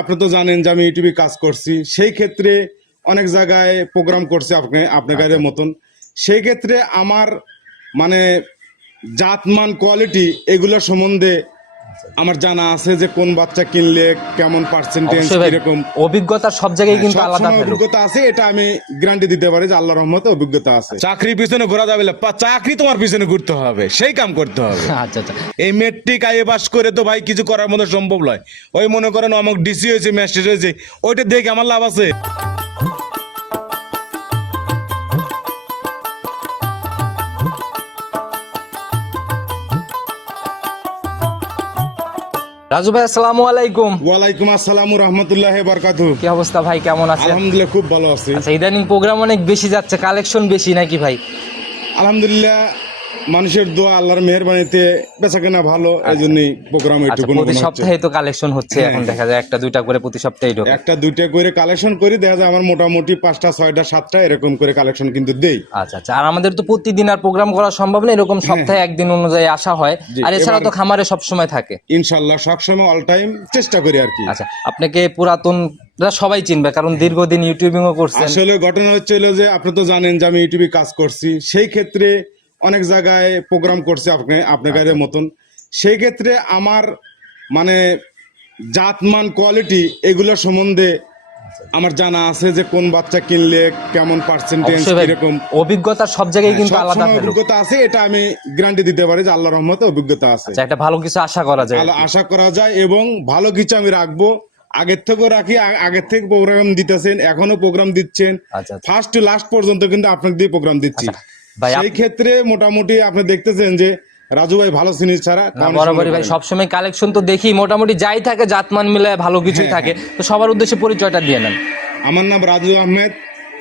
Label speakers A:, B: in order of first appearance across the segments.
A: আপনি তো জানেন যে আমি ইউটিউবে কাজ করছি। সেই ক্ষেত্রে অনেক জায়গায় প্রোগ্রাম করছে আপনি আপনাদের মতন। সেই ক্ষেত্রে আমার মানে জাতমান কোয়ালিটি এগুলো সম্বন্ধে আমার জানা আছে যে কোন বাচ্চা কিনলে কেমন পার্সেন্টেজ কীরকম?
B: অভিজ্ঞতা সব জায়গায় কিন্তু আলাদা
A: অভিজ্ঞতা আছে এটা আমি গ্যারান্টি দিতে পারি যে আল্লাহ রহমতে অভিজ্ঞতা আছে। চাকরি পিছনে ঘোরা যাবে না চাকরি তোমার পিছনে ঘুরতে হবে সেই কাম করতে হবে।
B: আচ্ছা আচ্ছা।
A: এই মেট্রিক আইএ পাস করে তো ভাই কিছু করার মতো সম্ভব নয়। ওই মনে করেন অমুক ডিসি হয়েছে ম্যাজিস্ট্রেট হয়েছে ওইটা দেখে আমার লাভ আছে।
B: রাজু ভাই আসসালামু আলাইকুম।
A: ওয়ালাইকুম আসসালাম রহমতুল্লাহ বারকাতু
B: কি অবস্থা ভাই কেমন আছেন?
A: আলহামদুলিল্লাহ খুব ভালো আছি।
B: আচ্ছা ইদানিং প্রোগ্রাম অনেক বেশি যাচ্ছে কালেকশন বেশি নাকি ভাই?
A: আলহামদুলিল্লাহ মানুষের দোয়া আল্লাহর মেহরবানিতে বেচা কেনা ভালো এই জন্যই প্রোগ্রাম
B: প্রতি সপ্তাহে তো কালেকশন হচ্ছে এখন দেখা যায় একটা দুইটা করে প্রতি সপ্তাহে ঢোকে।
A: একটা দুইটা করে কালেকশন করি দেখা যায় আমার মোটামুটি পাঁচটা ছয়টা সাতটা এরকম করে কালেকশন কিন্তু দেই।
B: আচ্ছা আচ্ছা আর আমাদের তো প্রতিদিন আর প্রোগ্রাম করা সম্ভব না এরকম সপ্তাহে একদিন অনুযায়ী আসা হয়।
A: হ্যাঁ।
B: আর এছাড়া তো খামারে সব সময় থাকে।
A: ইনশাল্লাহ সবসময় অল টাইম চেষ্টা করি আর কি।
B: আচ্ছা আপনাকে পুরাতন সবাই চিনবে কারণ দীর্ঘদিন ইউটিউবিংও করছেন।
A: আসলে ঘটনা হচ্ছিল যে আপনি তো জানেন যে আমি ইউটিউবে কাজ করছি সেই ক্ষেত্রে অনেক জায়গায় প্রোগ্রাম করছে আপনি আপনাদের মতন। সেই ক্ষেত্রে আমার মানে জাতমান কোয়ালিটি এগুলো সম্বন্ধে আমার জানা আছে যে কোন বাচ্চা কিনলে কেমন পার্সেন্টেজ কীরকম।
B: অভিজ্ঞতা সব জায়গায় কিন্তু আলাদা
A: অভিজ্ঞতা আছে এটা আমি গ্যারান্টি দিতে পারি যে আল্লাহর রহমতে অভিজ্ঞতা আছে।
B: আচ্ছা একটা ভালো কিছু আশা করা যায়
A: আশা করা যায় এবং ভালো কিছু আমি রাখব। আগের থেকেও রাখি আগের থেকে প্রোগ্রাম দিতেছেন এখনও প্রোগ্রাম দিচ্ছেন।
B: আচ্ছা আচ্ছা।
A: ফার্স্ট টু লাস্ট পর্যন্ত কিন্তু আপনাকে দিয়ে প্রোগ্রাম দিচ্ছি। সেই ক্ষেত্রে মোটামুটি আপনি দেখতেছেন যে রাজু ভাই ভালো সিরিজ ছাড়া
B: বরাবরই ভাই সবসময় কালেকশন তো দেখি মোটামুটি যাই থাকে জাতমান মিলে ভালো কিছুই থাকে। তো সবার উদ্দেশ্যে পরিচয়টা দিয়ে নেন।
A: আমার নাম রাজু আহমেদ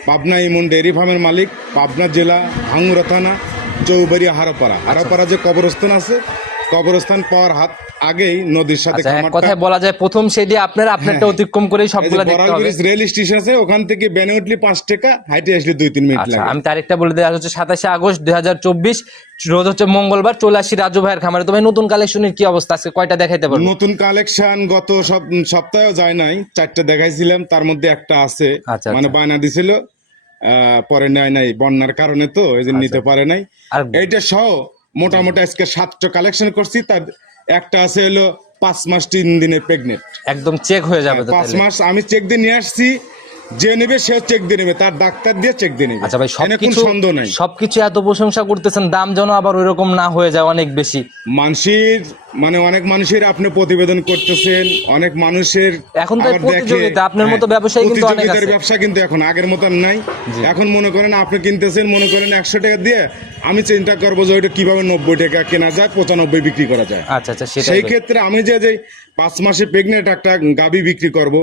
A: পাবনা ইমন ডেয়ারি ফার্মের মালিক পাবনা জেলা ভাঙ্গুরা থানা চৌবাড়ি হারাপাড়া।
B: আচ্ছা।
A: হারাপাড়া যে কবরস্থান আছে কবরস্থান পাওয়ার হাত আগেই নদীর সাথে
B: আচ্ছা কথায় বলা যায় প্রথম সেটি আপনার আপনারটা অতিক্রম করেই সবগুলা দেখতে হবে।
A: রেল স্টেশন আছে ওখান থেকে বেনে উঠলি পাঁচ টাকা হাইটে আসলে দুই তিন মিনিট
B: আচ্ছা
A: লাগে।
B: আমি তারিখটা বলে দেওয়া হচ্ছে সাতাশে আগস্ট দুই হাজার চব্বিশ রোজ হচ্ছে মঙ্গলবার চলে আসি রাজু ভাইয়ের খামারে। তো ভাই নতুন কালেকশনের কি অবস্থা আজকে কয়টা দেখাইতে পারব?
A: নতুন কালেকশন গত সব সপ্তাহেও যায় নাই চারটে দেখাইছিলাম তার মধ্যে একটা আছে
B: আচ্ছা,
A: মানে বায়না দিছিল আহ, পরে নেয় নাই বন্যার কারণে তো এই নিতে পারে নাই।
B: আর
A: এইটা সহ মোটামুটি আজকে সাতটা কালেকশন করছি তার একটা আছে হলো পাঁচ মাস তিন দিনে প্রেগনেন্ট
B: একদম চেক হয়ে যাবে
A: পাঁচ মাস আমি চেক দিয়ে নিয়ে আসছি যে নেবে সেও চেক দিয়ে নেবে তার ডাক্তার দিয়ে চেক দিয়ে নেবে।
B: আচ্ছা ভাই সবকিছু
A: সন্দেহ নাই।
B: সবকিছু এত প্রশংসা করতেছেন দাম যেন আবার ওইরকম না হয়ে যায় অনেক বেশি।
A: মানুষের মানে অনেক মানুষের আপনি প্রতিবেদন করতেছেন অনেক মানুষের
B: এখন তো প্রতিযোগিতা, আপনার মতো
A: হ্যাঁ,
B: ব্যবসায়ী কিন্তু অনেক আছে।
A: ব্যবসা কিন্তু এখন আগের মতন নাই। এখন মনে করেন আপনি কিনতেছেন মনে করেন একশো টাকা দিয়ে আমি চিন্তা করব যে ওইটা কীভাবে নব্বই টাকা কেনা যায় পঁচানব্বই বিক্রি করা যায়।
B: আচ্ছা আচ্ছা
A: সেই ক্ষেত্রে আমি যে যে পাঁচ মাসে প্রেগনেন্ট একটা গাবি বিক্রি করব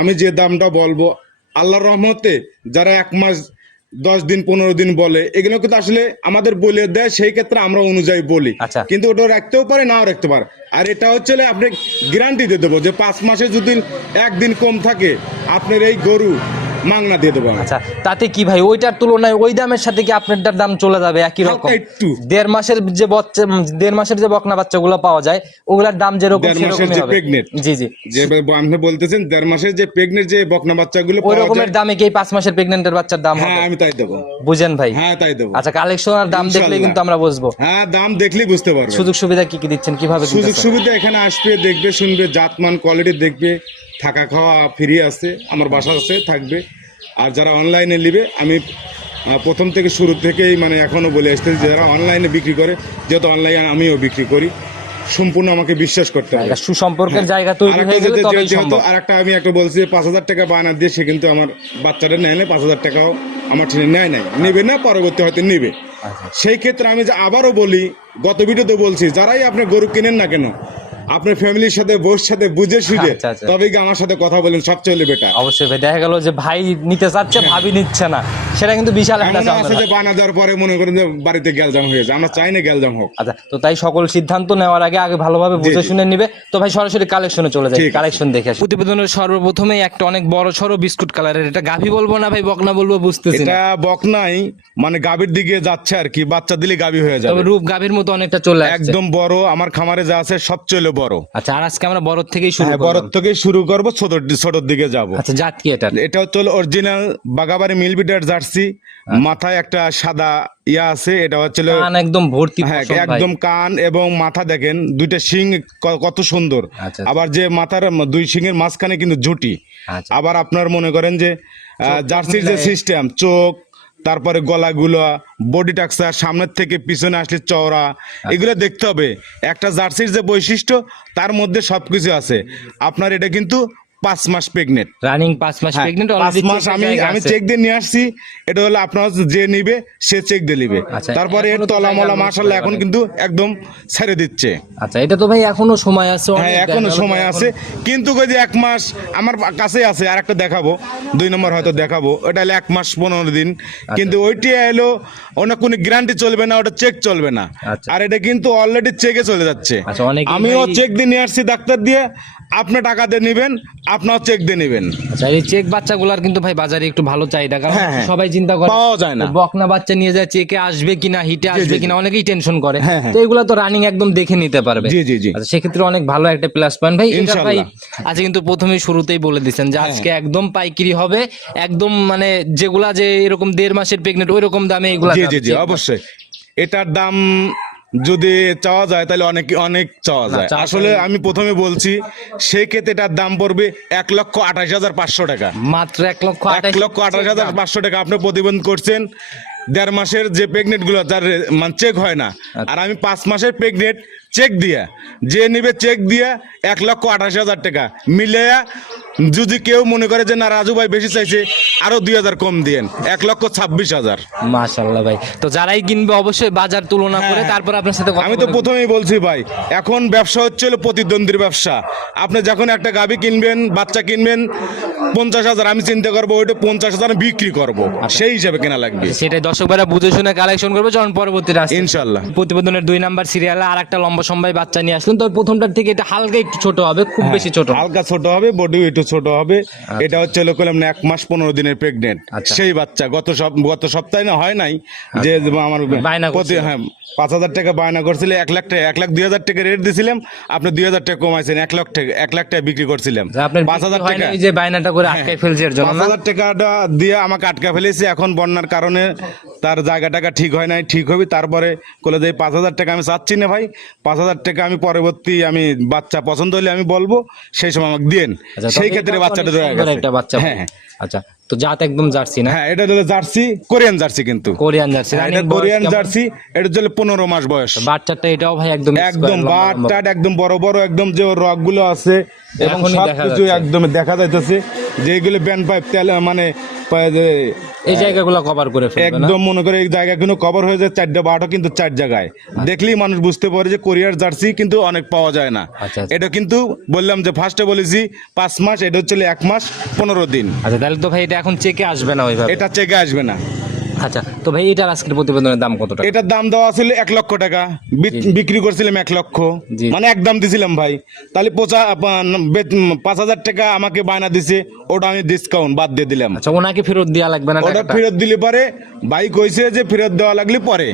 A: আমি যে দামটা বলব আল্লাহর রহমতে যারা এক মাস দশ দিন পনেরো দিন বলে এগুলো কিন্তু আসলে আমাদের বলে দেয় সেই ক্ষেত্রে আমরা অনুযায়ী বলি
B: আচ্ছা।
A: কিন্তু ওটা রাখতেও পারে নাও রাখতে পারে আর এটা হচ্ছে আপনি গ্যারান্টি দিয়ে দেবো যে পাঁচ মাসে যদি একদিন কম থাকে আপনার এই গরু মাংনা দিয়ে দেবো
B: আচ্ছা তাতে কি ভাই ওইটার তুলনায় ওই দামের সাথে কি আপনারটার দাম চলে যাবে একই রকম?
A: একটু।
B: দেড় মাসের যে বাচ্চা দেড় মাসের যে বকনা বাচ্চাগুলো পাওয়া যায় ওগুলার দাম যেরকম সেরকমই হবে। জি জি।
A: যে আপনি বলতেছেন দেড় মাসের যে প্রেগনেন্ট যে বকনা বাচ্চাগুলো
B: ওই রকমের দামে কি পাঁচ মাসের প্রেগনেন্টের বাচ্চার দাম
A: হ্যাঁ
B: হবে?
A: আমি তাই দেবো।
B: বুঝেন ভাই।
A: হ্যাঁ তাই দেবো।
B: আচ্ছা কালেকশন আর দাম দেখলে কিন্তু আমরা বুঝব।
A: হ্যাঁ দাম দেখলেই বুঝতে পারবে
B: সুযোগ সুবিধা কি কি দিচ্ছেন কীভাবে
A: সুযোগ সুবিধা এখানে আসবে দেখবে শুনবে জাতমান কোয়ালিটি দেখবে। থাকা খাওয়া ফ্রি আছে আমার বাসা আছে থাকবে। আর যারা অনলাইনে নেবে আমি প্রথম থেকে শুরু থেকেই মানে এখনও বলে আসতেছি যারা অনলাইনে বিক্রি করে যেহেতু অনলাইনে আমিও বিক্রি করি সম্পূর্ণ আমাকে বিশ্বাস করতে হবে।
B: একটা সুসম্পর্কের জায়গা তৈরি হয়ে গেলে তবেই
A: যেহেতু
B: সম্ভব।
A: আরেকটা আমি একটা বলছি পাঁচ হাজার টাকা বায়না দিয়ে সে কিন্তু আমার বাচ্চাটা নেয় না পাঁচ হাজার টাকাও আমার ছেলে নেয় নাই। নেবে না পরবর্তী হয়তো নেবে।
B: আচ্ছা।
A: সেই ক্ষেত্রে আমি যে আবারও বলি গত ভিডিওতে বলছি যারাই আপনি গরু কিনেন না কেন আপনার ফ্যামিলির সাথে বোর সাথে বুঝে সুঝে
B: তবে আচ্ছা।
A: তবেই গিয়ে আমার সাথে কথা বলেন সবচেয়ে বেটার। বেটা
B: অবশ্যই ভাই দেখা গেল যে ভাই নিতে চাচ্ছে ভাবি নিচ্ছে না। সেটা কিন্তু বিশাল একটা
A: আছে
B: ঝামেলা।
A: যে বানা দেওয়ার পরে মনে করেন যে বাড়িতে গ্যালজাম হয়ে যায় আমরা চাই না গ্যালজাম হোক।
B: আচ্ছা তো তাই সকল সিদ্ধান্ত নেওয়ার আগে আগে ভালোভাবে বুঝে শুনে নিবে। তো ভাই সরাসরি কালেকশনে চলে যাই। কালেকশন দেখে আসি। প্রতিবেদনের সর্বপ্রথমেই একটা অনেক বড় সড়ো বিস্কুট কালারের। এটা গাভি বলব না ভাই বকনা বলব বুঝতেছি
A: এটা বকনাই মানে গাভীর দিকে যাচ্ছে আর কি। বাচ্চা দিলে গাভী হয়ে যাবে।
B: তবে রূপ গাভীর মতো অনেকটা চলে আসছে।
A: একদম বড় আমার খামারে যা আছে সবচেয়ে বড়।
B: আচ্ছা আর আজকে আমরা বড় থেকেই শুরু
A: হ্যাঁ
B: করব
A: বড় থেকে শুরু করব ছোট ছোটর দিকে যাব।
B: আচ্ছা জাত কি এটা
A: এটা হচ্ছে অরিজিনাল বাগাবাড়ি মিলবিটার জার্সি মাথায় একটা সাদা ইয়া আছে এটা হচ্ছে
B: একদম ভর্তি
A: হ্যাঁ একদম কান এবং মাথা দেখেন দুইটা শিং কত সুন্দর।
B: আচ্ছা।
A: আবার যে মাথার দুই শিংয়ের মাঝখানে কিন্তু জুটি
B: আচ্ছা।
A: আবার আপনার মনে করেন যে জার্সির যে সিস্টেম চোখ তারপরে গলাগুলো বডি টাক্সার সামনের থেকে পিছনে আসলে চওড়া
B: আচ্ছা।
A: এগুলো দেখতে হবে। একটা জার্সির যে বৈশিষ্ট্য তার মধ্যে সবকিছু আছে। আপনার এটা কিন্তু পাঁচ মাস প্রেগনেন্ট
B: রানিং পাঁচ মাস
A: হ্যাঁ,
B: প্রেগনেন্ট
A: পাঁচ মাস আমি আমি চেক দিয়ে নিয়ে আসছি এটা হলো আপনার যে নিবে সে চেক দিয়ে নিবে।
B: আচ্ছা,
A: তারপরে এর তলা মলা
B: জায়গা
A: এখন কিন্তু একদম ছেড়ে দিচ্ছে।
B: আচ্ছা এটা তো ভাই এখনও সময় আছে
A: হ্যাঁ
B: এখনও
A: সময় আছে। কিন্তু যে এক মাস আমার কাছে আছে আর একটা দেখাবো দুই নম্বর হয়তো দেখাবো। ওটা হলো এক মাস পনেরো দিন।
B: আচ্ছা।
A: কিন্তু ওইটি এলো অনেক কোনো গ্যারান্টি চলবে না ওটা চেক চলবে না।
B: আচ্ছা।
A: আর এটা কিন্তু অলরেডি চেকে চলে যাচ্ছে। আমিও চেক দিয়ে নিয়ে আসছি ডাক্তার দিয়ে আপনি টাকা দিয়ে নেবেন আপনাও চেক দিয়ে নেবেন
B: আচ্ছা এই চেক বাচ্চাগুলার কিন্তু ভাই বাজারে একটু ভালো চাহিদা কারণ
A: হ্যাঁ, হ্যাঁ।
B: সবাই চিন্তা করে
A: পাওয়া যায় না।
B: বকনা বাচ্চা নিয়ে যায় চেকে আসবে কিনা হিটে আসবে
A: জি,
B: কিনা অনেকেই টেনশন করে
A: হ্যাঁ, হ্যাঁ।
B: তো এগুলা তো রানিং একদম দেখে নিতে পারবে
A: জি, জি, জি।
B: আচ্ছা সেক্ষেত্রে অনেক ভালো একটা প্লাস পয়েন্ট ভাই এটা। ভাই আজকে কিন্তু প্রথমে শুরুতেই বলে দিচ্ছেন
A: হ্যাঁ,
B: যে আজকে একদম পাইকারি হবে একদম মানে যেগুলা যে এরকম দেড় মাসের প্রেগনেন্ট ওই রকম দামে এগুলা
A: জি জি জি অবশ্যই এটার দাম যদি চাওয়া যায় তাহলে অনেক অনেক চাওয়া যায়। আসলে আমি প্রথমে বলছি সেই ক্ষেত্রে এটার দাম পড়বে এক লক্ষ আঠাশ হাজার পাঁচশো টাকা।
B: মাত্র এক লক্ষ
A: এক
B: আঠাশ
A: লক্ষ আঠাশ হাজার পাঁচশো টাকা আপনি প্রতিবন্ধ করছেন দেড় মাসের যে প্রেগনেন্টগুলো তার মানে চেক হয় না।
B: আচ্ছা।
A: আর আমি পাঁচ মাসের প্রেগনেন্ট চেক দিয়া যে নিবে চেক দিয়া এক লক্ষ আঠাশ হাজার টাকা। মিলিয়া যদি কেউ মনে করে যে না রাজু ভাই বেশি চাইছে আরও দুই হাজার কম দিয়েন এক লক্ষ ছাব্বিশ হাজার।
B: মাশাল্লাহ ভাই। তো যারাই কিনবে অবশ্যই বাজার তুলনা করে
A: হ্যাঁ।
B: তারপর আপনার সাথে
A: আমি তো প্রথমেই বলছি ভাই এখন ব্যবসা হচ্ছে হলো প্রতিদ্বন্দ্বীর ব্যবসা। আপনি যখন একটা গাবি কিনবেন বাচ্চা কিনবেন পঞ্চাশ হাজার আমি চিন্তা করব ওইটা পঞ্চাশ হাজার বিক্রি করব।
B: আচ্ছা।
A: সেই হিসাবে কেনা লাগবে।
B: সেটাই দর্শক ভাইরা বুঝে শুনে কালেকশন করবে যখন পরবর্তী রাস্তা
A: ইনশাল্লাহ
B: প্রতিবেদনের দুই নাম্বার সিরিয়ালে আর একটা লম্বা সম্বাই বাচ্চা নিয়ে আসলেন তবে প্রথমটার থেকে এটা হালকা একটু ছোট হবে খুব বেশি ছোট
A: হালকা ছোট হবে বডি একটু ছোট হবে। এটা হচ্ছে হলো কলাম এক মাস পনেরো দিনের প্রেগনেন্ট
B: আচ্ছা।
A: সেই বাচ্চা গত সপ গত সপ্তাহে না হয় নাই যে আমার
B: বায়না
A: প্রতি হ্যাঁ পাঁচ হাজার টাকা বায়না করছিল এক লাখ টাকা এক লাখ দুই হাজার টাকা রেট দিয়েছিলাম আপনি দুই হাজার টাকা কমাইছেন এক লাখ টাকা এক লাখ টাকা বিক্রি করছিলাম। পাঁচ হাজার টাকা।
B: যে বায়নাটা করে আটকায় ফেলছে এর জন্য
A: পাঁচ
B: না
A: হাজার টাকাটা দিয়ে আমাকে আটকা ফেলেছে। এখন বন্যার কারণে তার জায়গা টাকা ঠিক হয় নাই ঠিক হবে। তারপরে যে পাঁচ হাজার টাকা আমি চাচ্ছি না ভাই। পাঁচ হাজার টাকা আমি পরবর্তী আমি বাচ্চা পছন্দ হলে আমি বলব সেই সময় আমাকে
B: আচ্ছা,
A: সেই ক্ষেত্রে বাচ্চাটা
B: একটা বাচ্চা
A: হ্যাঁ হ্যাঁ।
B: আচ্ছা তো জাত একদম জার্সি না?
A: হ্যাঁ এটা হলো জার্সি কোরিয়ান জার্সি কিন্তু।
B: কোরিয়ান জার্সি
A: হ্যাঁ, এটা কোরিয়ান জার্সি এটা হচ্ছে পনেরো মাস বয়স।
B: বাচ্চাটা এটাও ভাই একদম
A: একদম
B: square, লম্বা,
A: বাট টাট একদম বড় বড় একদম যে রকগুলো আছে এবং
B: এখনই
A: সব কিছু একদম দেখা যাইতেছে। যেগুলো ব্যান্ড পাইপ তেল মানে
B: এই জায়গাগুলো কভার করে
A: একদম মনে করে এই জায়গাগুলো কভার হয়ে যায় চারটা বারোটা কিন্তু চার জায়গায়। দেখলেই মানুষ বুঝতে পারে যে কোরিয়ার জার্সি কিন্তু অনেক পাওয়া যায় না।
B: আচ্ছা, আচ্ছা।
A: এটা কিন্তু বললাম যে ফার্স্টে বলেছি পাঁচ মাস এটা হচ্ছে এক মাস পনেরো দিন।
B: আচ্ছা তাহলে তো ভাই এটা এখন চেকে আসবে না ওইভাবে?
A: এটা চেকে আসবে না।
B: আচ্ছা তো ভাই এটার আজকের প্রতিবেদনের দাম কত টাকা?
A: এটার দাম দেওয়া ছিল এক লক্ষ টাকা। বিক্রি করছিলাম এক লক্ষ। মানে এক দাম দিছিলাম ভাই। তাহলে পঁচা পাঁচ হাজার টাকা আমাকে বায়না দিছে ওটা আমি ডিসকাউন্ট বাদ দিয়ে দিলাম।
B: আচ্ছা ওনাকে ফেরত দেওয়া লাগবে না
A: ওটা ফেরত দিলে পরে ভাই কইছে যে ফেরত দেওয়া লাগলে পরে।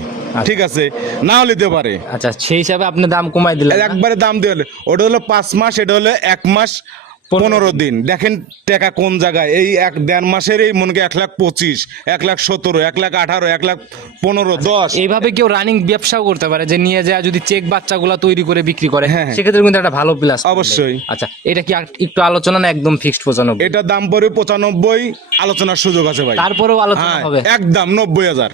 A: ঠিক আছে নাও নিতে পারে।
B: আচ্ছা সেই হিসাবে আপনি দাম কমাই দিলেন
A: একবারে দাম দিয়ে ওটা হলো পাঁচ মাস এটা হলো এক মাস। পনেরো দিন। দেখেন টাকা কোন জায়গায়? এই এক দেড় মাসের এই মনে এক লাখ পঁচিশ এক লাখ সতেরো এক লাখ আঠারো এক লাখ পনেরো দশ।
B: এইভাবে কেউ রানিং ব্যবসাও করতে পারে যে নিয়ে যায় যদি চেক বাচ্চাগুলো তৈরি করে বিক্রি করে।
A: হ্যাঁ, হ্যাঁ।
B: সেক্ষেত্রে কিন্তু একটা ভালো প্লাস
A: অবশ্যই।
B: আচ্ছা এটা কি একটু আলোচনা না একদম ফিক্সড পঁচানব্বই?
A: এটার দাম পড়বে পঁচানব্বই আলোচনার সুযোগ আছে ভাই।
B: তারপরেও আলোচনা
A: হ্যাঁ
B: হবে।
A: একদম নব্বই হাজার।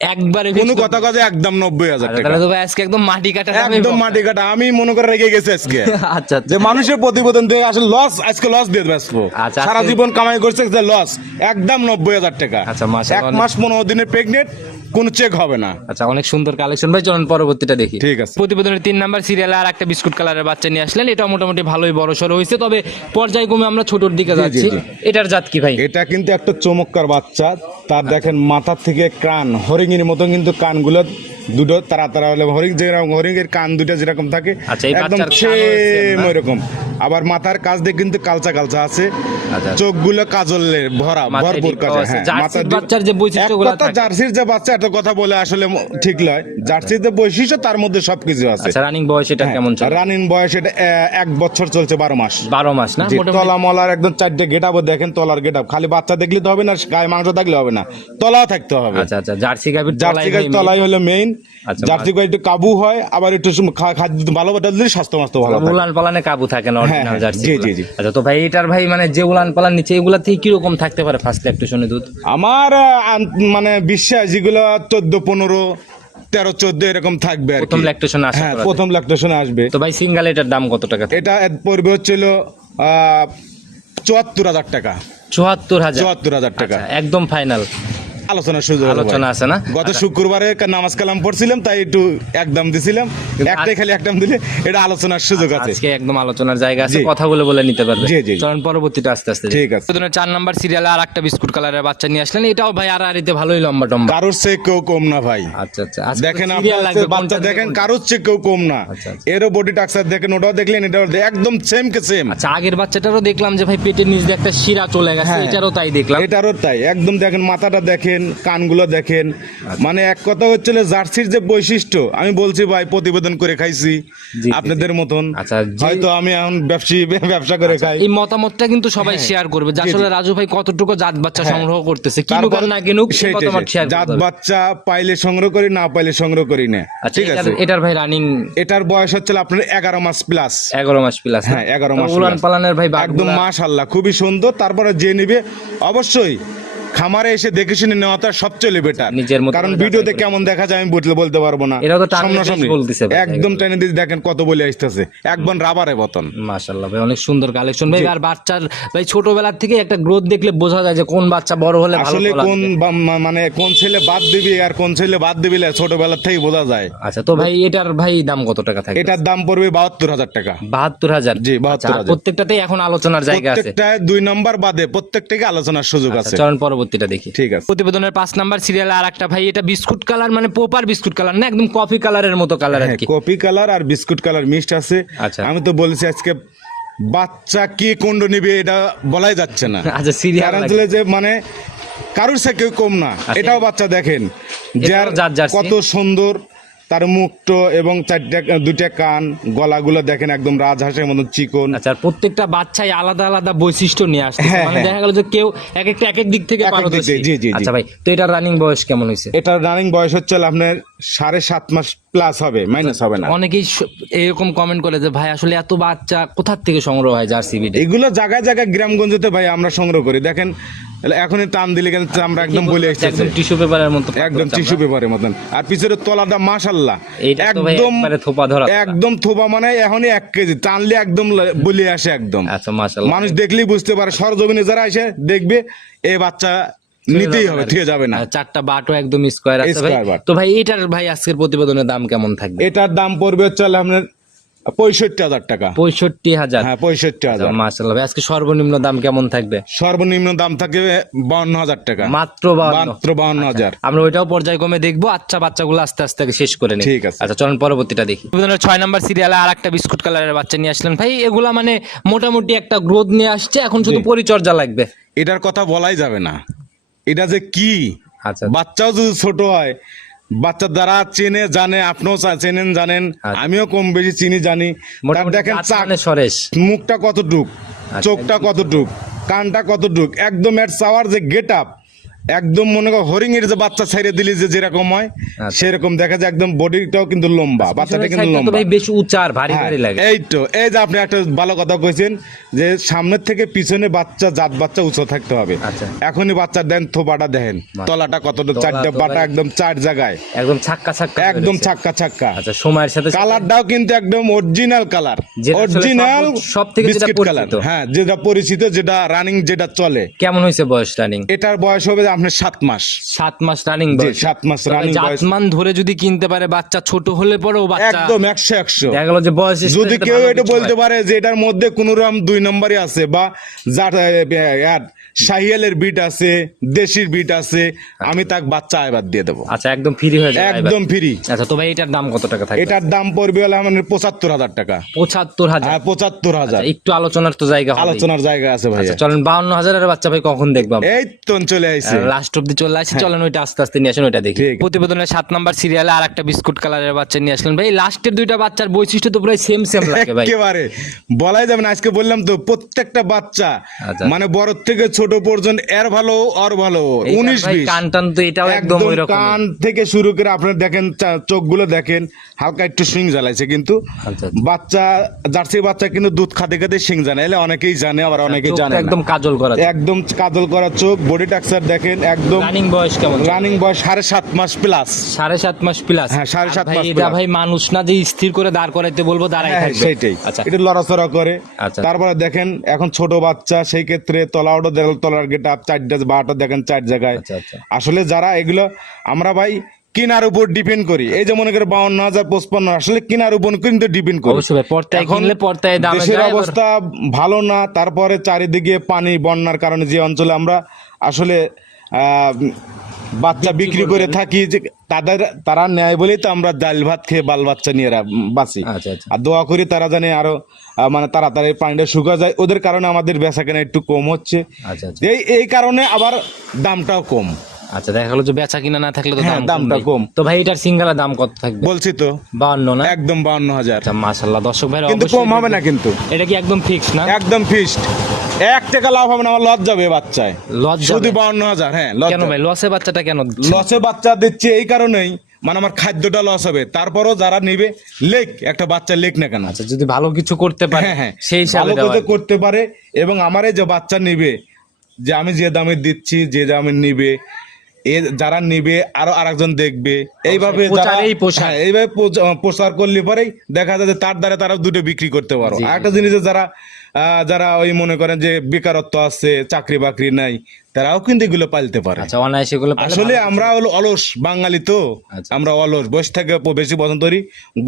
B: একবারে
A: কোনো কথা কথা একদম নব্বই হাজার
B: আচ্ছা,
A: টাকা।
B: তাহলে তো ভাই আজকে একদম মাটি কাটা
A: একদম মাটি কাটা আমি মনে করে রেখে গেছি আজকে।
B: আচ্ছা
A: যে মানুষের প্রতিবেদন দিয়ে আসলে লস আজকে লস দিয়ে ব্যস্ত।
B: আচ্ছা,
A: সারা জীবন কামাই করছে যে লস একদম নব্বই হাজার টাকা।
B: আচ্ছা,
A: এক মাস পনেরো দিনে প্রেগনেন্ট কোনো চেক হবে না।
B: আচ্ছা অনেক সুন্দর কালেকশন ভাই চলুন পরবর্তীটা দেখি।
A: ঠিক আছে।
B: প্রতিবেদনের তিন নাম্বার সিরিয়ালে আর একটা বিস্কুট কালারের বাচ্চা নিয়ে আসলেন। এটা মোটামুটি ভালোই বড় সড়ো হয়েছে। তবে পর্যায়ক্রমে আমরা ছোটর দিকে যাচ্ছি। এটার জাত কি ভাই?
A: এটা কিন্তু একটা চমৎকার বাচ্চা। তার দেখেন মাথা থেকে কান হরিণীর মতো কিন্তু কানগুলো দুটো তারা তারা হলে হরিং যেরকম হরিং এর কান দুটো যেরকম থাকে
B: আচ্ছা,
A: একদম সেম ওইরকম। আবার মাথার কাজ দিয়ে কিন্তু কালচা কালচা আছে।
B: আচ্ছা।
A: চোখগুলো কাজলে ভরা ভরপুর। হ্যাঁ মাথার
B: বাচ্চার যে বৈশিষ্ট্যগুলো
A: কথা জার্সির যে বাচ্চা এত কথা বলে আসলে ঠিক নয়। জার্সির যে বৈশিষ্ট্য তার মধ্যে সবকিছু আছে।
B: আচ্ছা রানিং বয়স এটা কেমন চলে?
A: রানিং বয়স এটা এক বছর চলছে বারো মাস।
B: বারো মাস না
A: তলা মলার একদম চারটে গেট দেখেন তলার গেট খালি বাচ্চা দেখলে তো হবে না গায়ে মাংস থাকলে হবে না। তলাও থাকতে হবে।
B: আচ্ছা আচ্ছা জার্সি গাভীর
A: জার্সি তলাই হলো মেইন
B: আচ্ছা,
A: জার্সি গাছ একটু কাবু হয় আবার একটু খাদ্য ভালো দিলে স্বাস্থ্য মাস্তো ভালো
B: উলান পালানে কাবু থাকে না
A: হ্যাঁ,
B: অরিজিনাল
A: হ্যাঁ,
B: জার্সি
A: জি, জি, জি।
B: আচ্ছা তো ভাই এটার ভাই মানে যে উলান পালান নিচে এগুলা থেকে থাকতে পারে ফার্স্ট দুধ?
A: আমার মানে বিশ্বাস যেগুলো চোদ্দ পনেরো তেরো চোদ্দ এরকম থাকবে আর
B: প্রথম lactation আশা
A: হ্যাঁ প্রথম ল্যাকটেশনে আসবে।
B: তো ভাই সিঙ্গেল এটার দাম কত টাকা
A: এটা পড়বে হচ্ছিল চুয়াত্তর হাজার টাকা।
B: চুয়াত্তর হাজার?
A: চুয়াত্তর হাজার টাকা।
B: আচ্ছা, একদম ফাইনাল
A: আলোচনার সুযোগ
B: আলোচনা আছে না?
A: গত শুক্রবারে নামাজ কালাম পড়ছিলাম তাই একটু একদম দিছিলাম। একটাই খালি একদম দিলে এটা আলোচনার সুযোগ আছে।
B: আজকে একদম আলোচনার জায়গা আছে। কথা বলে বলে নিতে পারবে।
A: জি, জি,
B: পরবর্তীটা আস্তে আস্তে
A: ঠিক আছে।
B: প্রতিদিনের চার নাম্বার সিরিয়ালে আর একটা বিস্কুট কালারের বাচ্চা নিয়ে আসলেন। এটাও ভাই আর আরিতে ভালোই লম্বা টম্বা।
A: কারোর চেয়ে কেউ কম না ভাই।
B: আচ্ছা আচ্ছা।
A: দেখেন
B: তো
A: আপনার বাচ্চা দেখেন কারোর চেয়ে কেউ কম না।
B: আচ্ছা, আচ্ছা।
A: এরও বডি টাক্সার দেখেন ওটাও দেখলেন এটাও একদম সেম কে সেম
B: আচ্ছা আগের বাচ্চাটারও দেখলাম যে ভাই পেটের নিচ দিয়ে একটা শিরা চলে গেছে
A: হ্যাঁ।
B: এটারও তাই দেখলাম।
A: এটারও তাই। একদম দেখেন মাথাটা দেখেন কানগুলো দেখেন।
B: আচ্ছা।
A: মানে এক কথা হচ্ছিল জার্সির যে বৈশিষ্ট্য আমি বলছি ভাই প্রতিবেদন করে খাইছি আপনাদের মতন।
B: আচ্ছা,
A: হয়তো আমি এখন ব্যবসায়ী ব্যবসা করে খাই।
B: এই মতামতটা কিন্তু সবাই শেয়ার করবে। যে আসলে রাজু ভাই কতটুকু জাত বাচ্চা
A: হ্যাঁ।
B: সংগ্রহ করতেছে কিনুক আর না কিনুক
A: সেইটাই,
B: মতামত শেয়ার
A: জাত বাচ্চা পাইলে সংগ্রহ করি না পাইলে সংগ্রহ করি না।
B: আচ্ছা
A: ঠিক আছে?
B: এটার- ভাই রানিং
A: এটার বয়স হচ্ছে আপনার এগারো মাস প্লাস
B: এগারো মাস প্লাস
A: হ্যাঁ, 11 মাস
B: উলান পালানের ভাই
A: একদম মাশাল্লাহ খুবই সুন্দর। তারপরে যে নিবে অবশ্যই খামারে এসে দেখে শুনে নেওয়াটা সবচেয়ে বেটার
B: নিজের মতো
A: কারণ ভিডিওতে কেমন দেখা যায় আমি বলতে বলতে পারব না।
B: এরা তো
A: সামনাসামনি।
B: বলতেছে
A: একদম টেনে দিয়ে দেখেন কত বলে আসতেছে। একদম রাবারে বতন
B: মাশাল্লাহ ভাই অনেক সুন্দর কালেকশন ভাই। আর বাচ্চার ভাই ছোটবেলার থেকে একটা গ্রোথ দেখলে বোঝা যায় যে কোন বাচ্চা বড় হলে ভালো
A: আসলে কোন মানে কোন ছেলে বাদ দিবি আর কোন ছেলে বাদ দিবি ছোটবেলার থেকেই বোঝা যায়।
B: আচ্ছা তো ভাই এটার ভাই দাম কত টাকা থাকে
A: এটার দাম পড়বে বাহাত্তর হাজার টাকা।
B: বাহাত্তর হাজার?
A: জি, 72,000
B: প্রত্যেকটাতেই এখন আলোচনার জায়গা আছে।
A: প্রত্যেকটা দুই নম্বর বাদে প্রত্যেকটাকে আলোচনার সুযোগ
B: আচ্ছা,
A: আছে।
B: চলুন পরবর্তীটা দেখি।
A: ঠিক আছে।
B: প্রতিবেদনের পাঁচ নাম্বার সিরিয়াল আর একটা ভাই এটা বিস্কুট কালার মানে পোপার বিস্কুট কালার না একদম কফি কালারের মতো কালার আর
A: হ্যাঁ
B: কি।
A: কপি কালার আর বিস্কুট কালার মিক্সড আছে।
B: আচ্ছা।
A: আমি তো বলছি আজকে বাচ্চা কে কোন্ড নিবে এটা বলাই যাচ্ছে না।
B: আচ্ছা সিরিয়াল
A: আসলে যে মানে কারুর সাথে কেউ কম না
B: আচ্ছা।
A: এটাও বাচ্চা দেখেন। যার কত সুন্দর তার মুখটো এবং চারটা দুইটা কান গলাগুলো দেখেন একদম রাজহাঁসের মতো চিকন।
B: আচ্ছা প্রত্যেকটা বাচ্চাই আলাদা আলাদা বৈশিষ্ট্য নিয়ে আসছে
A: হ্যাঁ,
B: মানে
A: হ্যাঁ।
B: দেখা গেল যে কেউ এক একটা এক এক দিক থেকে পারদর্শী।
A: জি, জি।
B: আচ্ছা ভাই তো এটা রানিং বয়স কেমন হয়েছে?
A: এটা রানিং বয়স হচ্ছে আপনার সাড়ে সাত মাস প্লাস হবে মাইনাস হবে না।
B: অনেকেই এরকম কমেন্ট করে যে ভাই আসলে এত বাচ্চা কোথার থেকে সংগ্রহ হয় জার্সি বিডে
A: এগুলো জায়গায় জায়গায় গ্রামগঞ্জতে ভাই আমরা সংগ্রহ করি। দেখেন এখনই টান দিলে কিন্তু আমরা একদম বলে
B: একদম টিস্যু পেপারের মতো
A: একদম টিস্যু পেপারের মতন। আর পিছনের তলাটা মাশাল্লাহ একদম
B: থোপা ধরা
A: একদম থোপা মানে এখনই এক কেজি। টানলে একদম বলি আসে একদম।
B: আচ্ছা মাশাআল্লাহ।
A: মানুষ দেখলেই বুঝতে পারে সরজমিনে যারা এসে দেখবে এ বাচ্চা নিতেই হবে ঠিক যাবে না।
B: চারটা বাটও একদম স্কোয়ার আছে ভাই। তো ভাই এটার ভাই আজকের প্রতিবেদনের দাম কেমন থাকবে?
A: এটার দাম পড়বে হচ্ছে আপনার পঁয়ষট্টি হাজার টাকা।
B: পঁয়ষট্টি হাজার।
A: হ্যাঁ পঁয়ষট্টি হাজার।
B: মাশাআল্লাহ ভাই আজকে সর্বনিম্ন দাম কেমন থাকবে?
A: সর্বনিম্ন দাম থাকবে বাউন্ন হাজার টাকা।
B: মাত্র
A: মাত্র বাউন্ন হাজার।
B: আমরা ওইটাও পর্যায়ক্রমে দেখব। আচ্ছা বাচ্চাগুলো আস্তে আস্তে শেষ করে নিই।
A: ঠিক আছে।
B: আচ্ছা চলুন পরবর্তীটা দেখি। ছয় নাম্বার সিরিয়ালে আর একটা বিস্কুট কালারের বাচ্চা নিয়ে আসলেন। ভাই এগুলা মানে মোটামুটি একটা গ্রোথ নিয়ে আসছে এখন শুধু পরিচর্যা লাগবে।
A: এটার কথা বলাই যাবে না। এটা যে কি?
B: আচ্ছা।
A: বাচ্চাও যদি ছোট হয় বাচ্চা দ্বারা চেনে জানে আপনিও চেনেন জানেন
B: আচ্ছা।
A: আমিও কম বেশি চিনি জানি দেখেন
B: মানে সরেশ
A: মুখটা কতটুক
B: আচ্ছা,
A: চোখটা কতটুক কানটা কতটুক একদম এর চাওয়ার যে গেট আপ একদম মনে করো হরিং এর যে বাচ্চা ছেড়ে দিলি যে যেরকম হয়
B: আচ্ছা।
A: সেরকম দেখা যায় একদম বডিটাও কিন্তু লম্বা বাচ্চাটা কিন্তু লম্বা।
B: ভাই বেশি উঁচা আর ভারী
A: হ্যাঁ,
B: ভারী লাগে।
A: এই তো এই যে আপনি একটা ভালো কথা কইছেন যে সামনের থেকে পিছনে বাচ্চা জাত বাচ্চা উঁচু থাকতে হবে।
B: আচ্ছা।
A: এখনই বাচ্চা দেন থোপাটা দেখেন। তলাটা কতটা চারটা বাটা একদম চার জায়গায়।
B: একদম ছাক্কা ছাক্কা
A: একদম ছাক্কা ছাক্কা।
B: আচ্ছা সময়ের সাথে
A: কালারটাও কিন্তু একদম অরিজিনাল কালার। অরিজিনাল
B: সব- সব থেকে যেটা পরিচিত।
A: হ্যাঁ যেটা পরিচিত যেটা রানিং যেটা চলে।
B: কেমন হয়েছে বয়স রানিং
A: এটার বয়স হবে আপনার সাত মাস।
B: সাত মাস রানিং
A: সাত মাস রানিং বয়স।
B: জাতমান ধরে যদি কিনতে পারে বাচ্চা ছোট হলে পরেও বাচ্চা।
A: একদম একশো একশো।
B: দেখা গেল যে বয়স
A: যদি কেউ এটা বলতে পারে যে এটার মধ্যে কোন রকম দুই নম্বরই আছে বা শাহিয়ালের বিট আছে দেশির বিট আছে আমি তাক বাচ্চা আইবার দিয়ে দেবো।
B: আচ্ছা একদম ফ্রি হয়ে যাবে
A: একদম ফ্রি
B: আচ্ছা তো ভাই এটার দাম কত টাকা থাকবে?
A: এটার দাম পড়বে হলে আমাদের পঁচাত্তর হাজার টাকা।
B: পঁচাত্তর হাজার?
A: হ্যাঁ পঁচাত্তর হাজার।
B: একটু আলোচনার তো জায়গা হবে
A: আলোচনার জায়গা আছে ভাইয়া।
B: আচ্ছা চলেন বাউন্ন হাজারের বাচ্চা ভাই কখন দেখবাম
A: এই তো চলে আইছে।
B: লাস্ট অব্দি চলে আসি চলেন ওইটা আস্তে আস্তে নিয়ে আসেন ওইটা দেখি। প্রতিবেদনের সাত নাম্বার সিরিয়ালে আর একটা বিস্কুট কালারের বাচ্চা নিয়ে আসলেন। ভাই লাস্টের দুইটা বাচ্চার বৈশিষ্ট্য তো প্রায় সেম সেম লাগে ভাই।
A: একেবারে। বলাই যাবে না আজকে বললাম তো প্রত্যেকটা বাচ্চা
B: আচ্ছা।
A: মানে বড় থেকে ছোট পর্যন্ত এর ভালো আর ভালো। উনিশ
B: কান টান তো এটাও একদম
A: একদম
B: ওই রকম
A: কান থেকে শুরু করে আপনার দেখেন চোখগুলো দেখেন হালকা একটু সুইং জ্বালাইছে কিন্তু।
B: আচ্ছা,
A: বাচ্চা জার্সি বাচ্চা কিন্তু দুধ খাতে খাতে সিং জানাইলে অনেকেই জানে আবার অনেকেই জানে
B: একদম কাজল করা
A: একদম কাজল করা চোখ বডি দেখেন একদম
B: রানিং বয়স কেমন
A: রানিং বয়স সাড়ে সাত মাস প্লাস
B: সাড়ে সাত মাস প্লাস
A: হ্যাঁ, সাড়ে সাত মাস
B: এটা ভাই মানুষ না যে স্থির করে দাঁড় করাইতে বলব দাঁড়াই
A: হ্যাঁ
B: থাকবে।
A: সেইটাই।
B: আচ্ছা।
A: এটা লড়াচড়া করে।
B: আচ্ছা।
A: তারপরে দেখেন এখন ছোট বাচ্চা সেই ক্ষেত্রে দেখেন তলার গেট আপ চারটা বারোটা দেখেন চার জায়গায়।
B: আচ্ছা, আচ্ছা।
A: আসলে যারা এগুলো আমরা ভাই কিনার উপর ডিপেন্ড করি। এই যে মনে করে বাউন্ন হাজার পঁচপান্ন আসলে কিনার উপর কিন্তু ডিপেন্ড করি। এখন দেশের অবস্থা ভালো না তারপরে চারিদিকে পানি বন্যার কারণে যে অঞ্চলে আমরা আসলে আহ, বাচ্চা বিক্রি করে থাকি যে তাদের তারা নেয় বলেই তো আমরা ডাল ভাত খেয়ে বাল বাচ্চা নিয়ে বাঁচি।
B: আচ্ছা আচ্ছা।
A: আর দোয়া করি তারা জানে আরও মানে তাড়াতাড়ি পানিটা শুকা যায়। ওদের কারণে আমাদের বেচা কেনা একটু কম হচ্ছে।
B: আচ্ছা
A: এই এই কারণে আবার দামটাও কম।
B: আচ্ছা দেখা গেলো যে বেচা কিনা না থাকলে তো
A: হ্যাঁ, দামটা কম।
B: তো ভাই এটার সিঙ্গেলের দাম কত থাকবে?
A: বলছি তো।
B: বাউন্ন না?
A: একদম বাউন্ন হাজার।
B: আচ্ছা মাশাল্লাহ দর্শক ভাই
A: কিন্তু কম হবে না কিন্তু।
B: এটা কি একদম ফিক্স না?
A: একদম ফিক্সড এক টাকা লাভ হবে না আমার লস যাবে বাচ্চায়।
B: লস
A: শুধু বাউন্ন হাজার হ্যাঁ
B: কেন ভাই? লসে বাচ্চাটা কেন
A: লসে বাচ্চা দিচ্ছে এই কারণেই মানে আমার খাদ্যটা লস হবে। তারপরও যারা নিবে লেক একটা বাচ্চা লেক না কেন?
B: আচ্ছা যদি ভালো কিছু করতে পারে
A: হ্যাঁ হ্যাঁ
B: সেই হিসাবে
A: ভালো করতে পারে এবং আমার যে বাচ্চা নিবে যে আমি যে দামে দিচ্ছি যে দামে নিবে এ যারা নিবে আরও আরেকজন দেখবে। এইভাবে যারা
B: প্রচারেই প্রসার।
A: হ্যাঁ, এইভাবে প্রচ- প্রচার করলে পরেই দেখা যায় যে তার দ্বারা তারা দুটো বিক্রি করতে পারো।
B: জি।
A: জিনিস যারা যারা ওই মনে করেন যে বেকারত্ব আছে চাকরি বাকরি নাই তারাও কিন্তু এগুলো পালতে পারে।
B: আচ্ছা অনায়াসে
A: আসলে আমরা হলো অলস বাঙালি তো।
B: আচ্ছা।
A: আমরা অলস বসে থেকে বেশি পছন্দ করি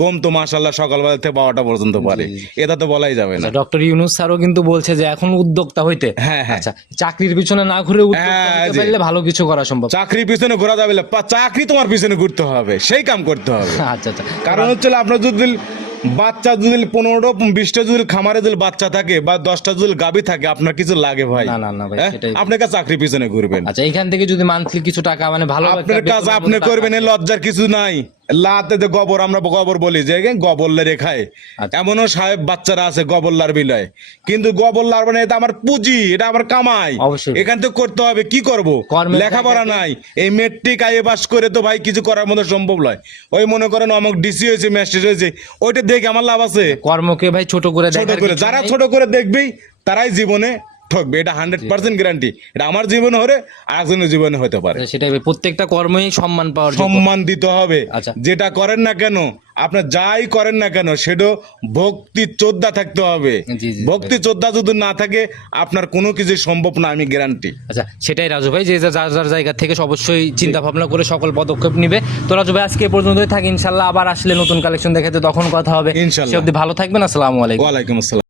A: গম তো মাসাল্লাহ সকালবেলা থেকে বারোটা পর্যন্ত পারে। এটা তো বলাই যাবে না।
B: ডক্টর ইউনুস স্যারও কিন্তু বলছে যে এখন উদ্যোক্তা হইতে।
A: হ্যাঁ, হ্যাঁ।
B: আচ্ছা চাকরির পিছনে না ঘুরে
A: হ্যাঁ,
B: পারলে ভালো কিছু করা সম্ভব।
A: চাকরির পিছনে ঘোরা যাবে না চাকরি তোমার পিছনে ঘুরতে হবে সেই কাম করতে হবে।
B: আচ্ছা আচ্ছা।
A: কারণ হচ্ছে আপনার যদি বাচ্চা যদি পনেরোটা বিশটা যদি খামারে যদি বাচ্চা থাকে বা দশটা যদি গাবি থাকে আপনার কিছু লাগে ভাই?
B: না, না, না ভাই,
A: আপনার
B: কাছে
A: আপনাকে চাকরি পিছনে ঘুরবেন।
B: আচ্ছা এখান থেকে যদি মান্থলি কিছু টাকা মানে ভালো
A: আপনার কাজ আপনি করবেন লজ্জার কিছু নাই। লাতে যে গোবর আমরা গোবর বলি যে গবল্লা রেখায়
B: আচ্ছা।
A: এমনও সাহেব বাচ্চারা আছে গবল্লার বিলায়। কিন্তু গবল্লার মানে এটা আমার পুঁজি এটা আমার কামাই। এখান থেকে করতে হবে কি করব? লেখাপড়া নাই। এই মেট্রিক আইএ পাস করে তো ভাই কিছু করার মতো সম্ভব নয়। ওই মনে করেন অমুক ডিসি হয়েছে ম্যাজিস্ট্রেট হয়েছে ওইটা দেখে আমার লাভ আছে।
B: কর্মকে ভাই ছোট করে
A: ছোট করে। যারা ছোট করে দেখবেই তারাই জীবনে ঠকবে এটা হান্ড্রেড পার্সেন্ট গ্যারান্টি এটা আমার জীবনে হলে আরেকজনের জীবনে হতে পারে।
B: সেটাই প্রত্যেকটা কর্মই সম্মান পাওয়ার
A: সম্মান দিতে হবে।
B: আচ্ছা।
A: যেটা করেন না কেন আপনার যাই করেন না কেন সেটা ভক্তি চোদ্দা থাকতে হবে। ভক্তি চোদ্দা যদি না থাকে আপনার কোনো কিছু সম্ভব না আমি গ্যারান্টি
B: আচ্ছা সেটাই রাজু ভাই যে যে যার যার জায়গা থেকে অবশ্যই চিন্তা ভাবনা করে সকল পদক্ষেপ নিবে। তো রাজু ভাই আজকে পর্যন্তই থাকি। ইনশাল্লাহ আবার আসলে নতুন কালেকশন দেখাতে তখন কথা হবে।
A: ইনশাল্লাহ।
B: ভালো থাকবেন। আসসালামু আলাইকুম।
A: ওয়ালাইকুম আসসালাম।